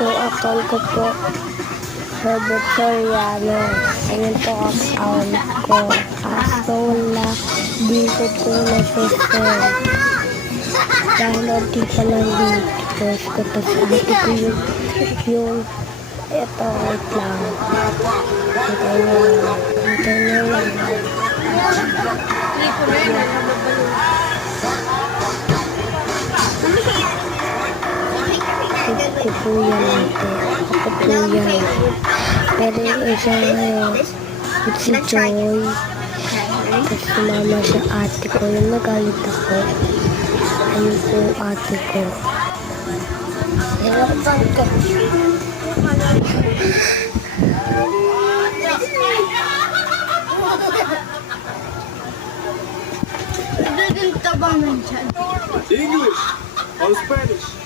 Yung account ko po, Herbert Soriano. Ayun po ang account ko. Kaso wala, dito ko na-system. Dahil hindi pa lang videos ko. Tapos ate ko yung ito, wait lang. Hintay nyo lang. Ko po yan ate. Ako po yan. Pero yung isa ngayon, si Joy. Tapos sumama siya ate ko. Yung nagalit ako. Ayun po ate ko. Ewan ko. English or Spanish?